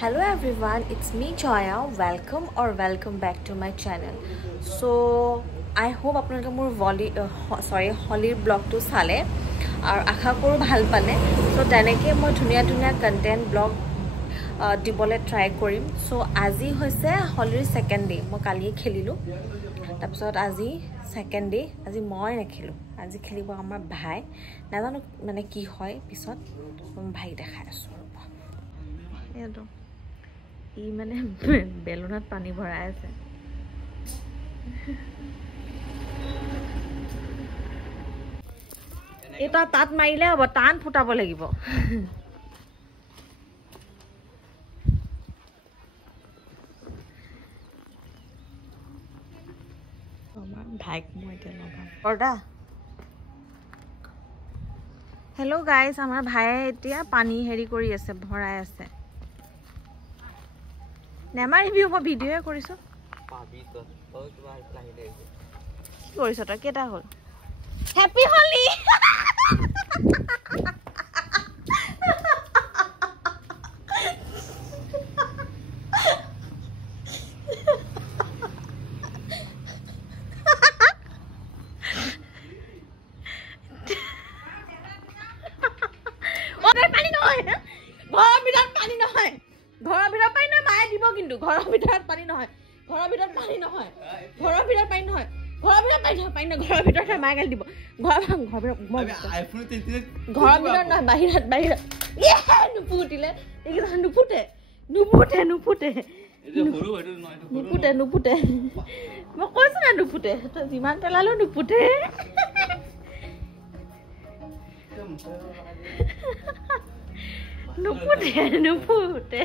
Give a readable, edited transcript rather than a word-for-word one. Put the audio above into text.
Hello everyone, it's me Joya. Welcome back to my channel. So I hope আপোনালোকে মোৰ হলিৰ ব্লগটো চালে আৰু আশা কৰো ভাল পালে। সো তেনেকৈ মই ধুনীয়া কন্টেন্ট ব্লগ দিবলৈ ট্ৰাই কৰিম। সো আজি হৈছে হলিৰ সেকেন্ড ডে। মই কালি খেলিলো, তাৰপিছত আজি সেকেন্ড ডে। আজি মই নেখেলো, আজি খেলিব আমাৰ ভাই। নাজানো মানে কি হয় পিছত ভাই দেখাই আছো। এইটো ই মানে বেলুনত পানী ভৰাই আছে। এটা তাত মাৰিলে হ'ব, টান ফুটাব লাগিব। আমাৰ ভাইক মই এতিয়া লগাম। অৰ্ডা হেল্ল' গাইজ, আমাৰ ভাইয়ে এতিয়া পানী হেৰি কৰি আছে, ভৰাই আছে। নেমাৰিবি, মই ভিডিঅ'য়ে কৰিছো। কি কৰিছ তই? কেইটা হ'ল? হেপী হলি। ঘৰৰ ভিতৰত পানী নহয়, মায়ে দিব কিন্তু। ঘৰৰ ভিতৰত পানী নহয়, ঘৰৰ ভিতৰত পানী নহয়, ঘৰৰ ভিতৰত পানী নহয়, ঘৰৰ ভিতৰত পানী নহয়, ঘৰৰ ভিতৰত মায়ে গালি দিব। ঘৰৰ ভিতৰত নহয়, বাহিৰত নুফুটিলে নুফুটে। মই কৈছো না নুফুটে, তই যিমান পেলালো নুফুটে। নুফুটে